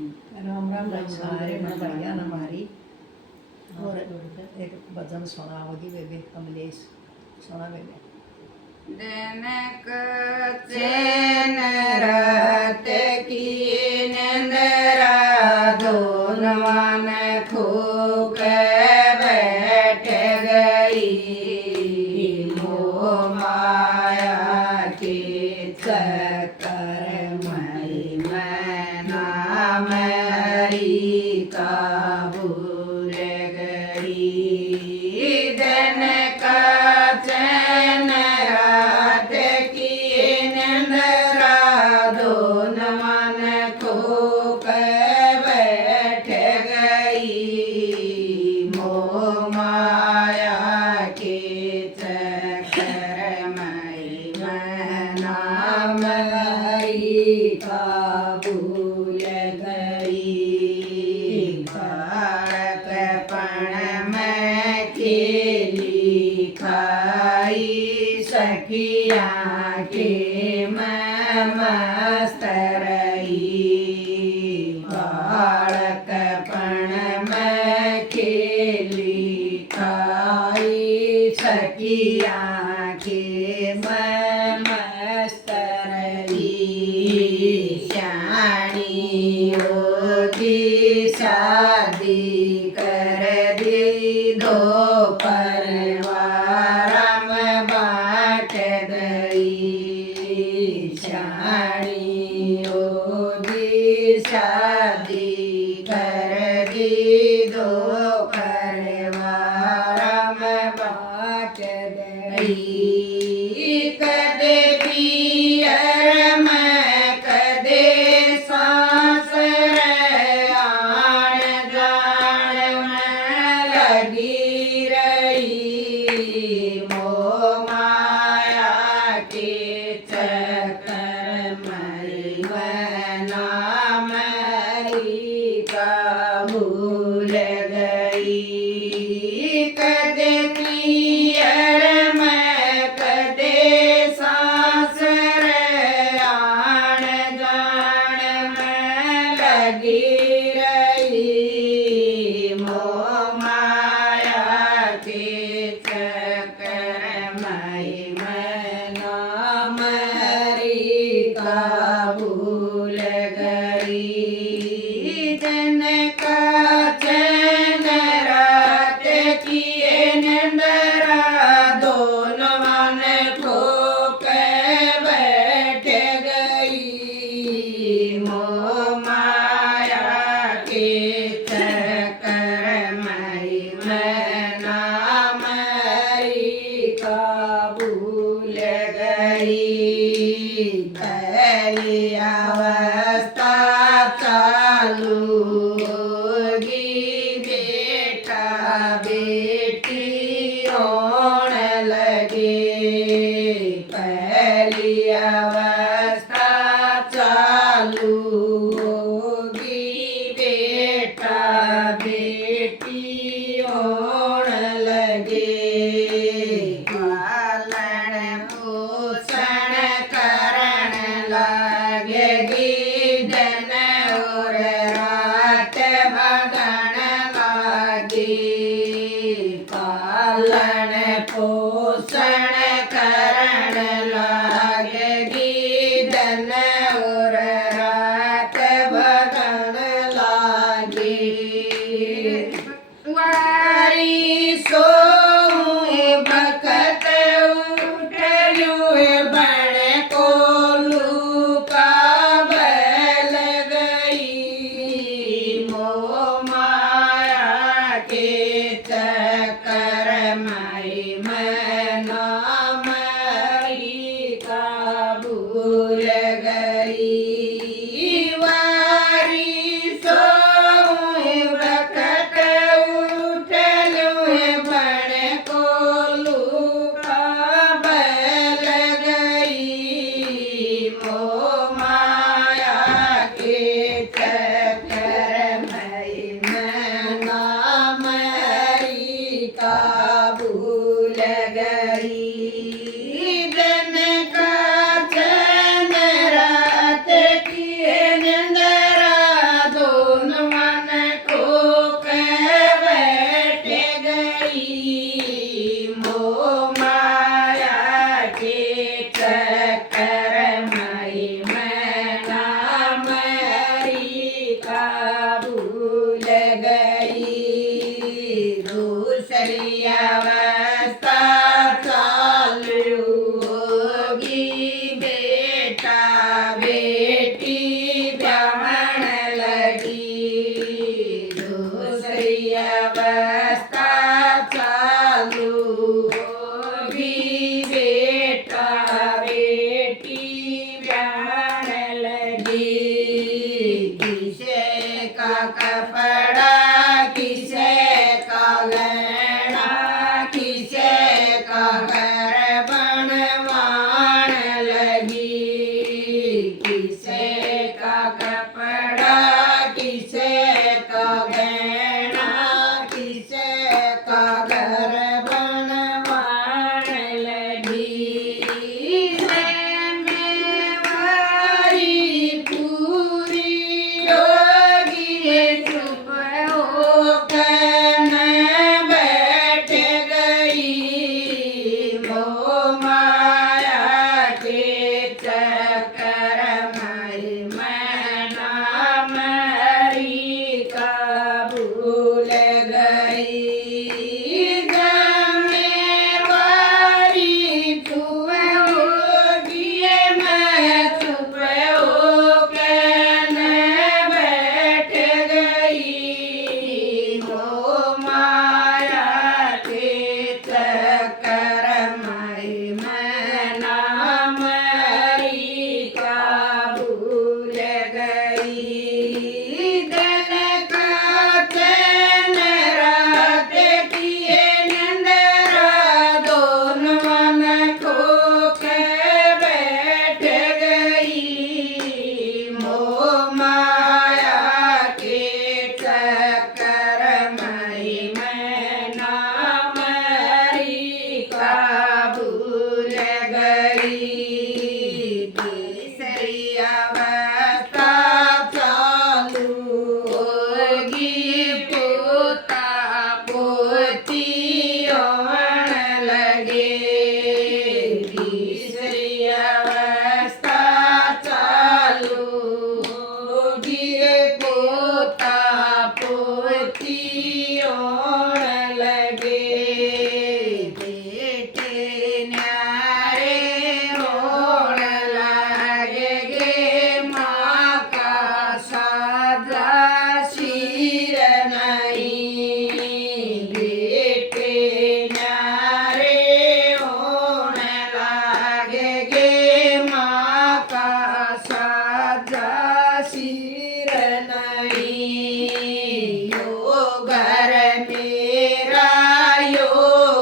राम राम भाई सारे मैं बढ़िया ना मारी और एक भजन सुनाओगी बेबे कमलेश सुना बेबे। दिनक चैन रात की निंद्रा दोन मन खूब बैठ गई मोह माया के चक्कर मई मैं नाम हरि का भूल गई। दिन का चैन रात की निंद्रा दोन मन खूब बैठ गई मोह माया के चक्कर मई मैं नाम हरि का भूल गई। बालकपन में खेली खाई सखिया के मैं मस्त रही। बालकपन में खेली खाई सखिया के मैं मस्त रही। श्याणी होगी शादी कर दी दो परिवार में बांट गई। श्याणी होगी शादी कर दी दो परिवार में बांट गई। कदे पियर में कदे सास आण जान में लगी रही मोह माया के चक्कर मई मैं नाम हरि का भूल गई। कदे पियर में कदे सास आण जान में लगी रही मोह माया के चक्कर मई मैं नाम हरि का भूल गई। दिन का चैन रात की निंद्रा दोन मन ठोक बैठ गई मोह माया के चक्कर मई मैं नाम हरि का भूल गई। पहली अवस्था चालू होगी बेटा बेटी रोने लगे। पहली अवस्था चालू होगी बेटा बेटी रोने लगे। पालन पोषण करण लगेगी दिन और रात का भूल गई। दूसरी अवस्था चालू होगी, बेटा बेटी ब्याहण लगी। दूसरी अवस्था चालू होगी, बेटा बेटी ब्याहण लगी। किसे का कपड़ा किसे का गहना, किसे का घर बनवान लगी। किसे का कपड़ा किसे का गहना, किसे का घर बनवान लगी। जिम्मेवारी पूरी होगी, चुप होकर न बैठ गई। मोह माया के चक्कर में मैं ना मरी का भूल गई। जिम्मेवारी तू होगी, मैं चुप होकर न बैठ गई। मोह माया के चक्कर में मैं ना मरी का भूल गई। दिल का चैन रात किए निंद्रा, दोनों मन खो के बैठ गई। मोह माया के चक्कर में मैं ना मरी का भूल गई। तीसरी अवस्था चालू होगी, पोता पोती होने लगे। तीसरी अवस्था चालू होगी, पोता पोती होने लगे। बेटे न्यारे होने लगेगे, माँ का साजा सिर नहीं। बेटे न्यारे होने लगेगे, माँ का साजा सिर नहीं। यो घर मेरा यो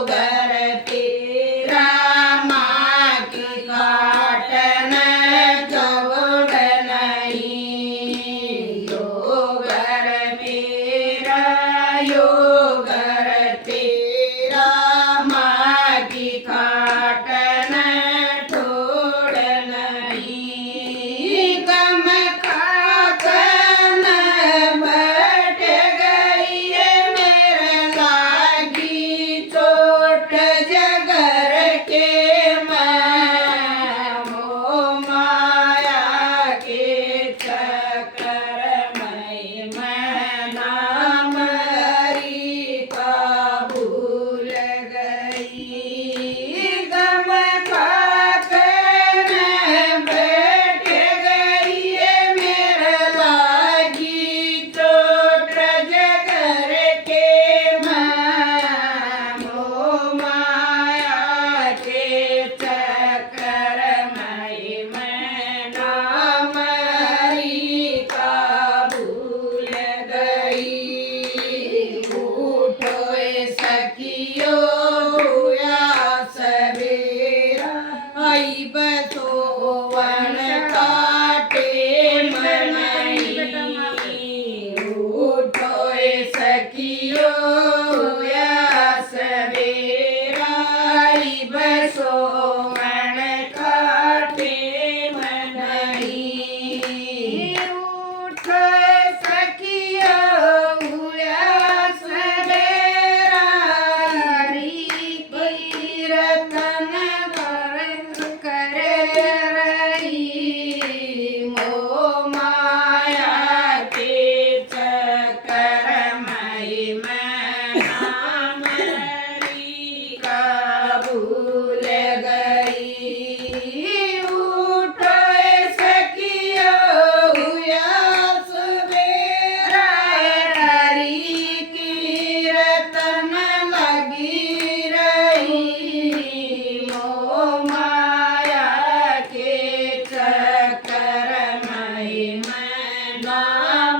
घर तेरा, माँ की काटन जोड़ नहीं। यो घर मेरा यो घर तेरा, माँ की काटन छोड़ नहीं। गम खाकर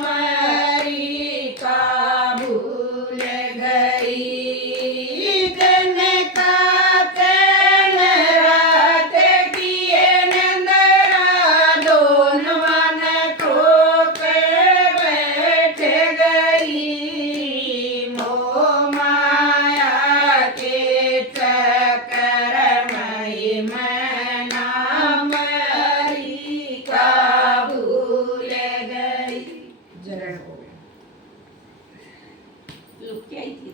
मरी का भूल गई दिन का तन रात किए नंदरा दोन मन ठोक बैठ गई मोह माया के चक्कर मई मना मरी का भूल गई जरण हो गया लुक आई थी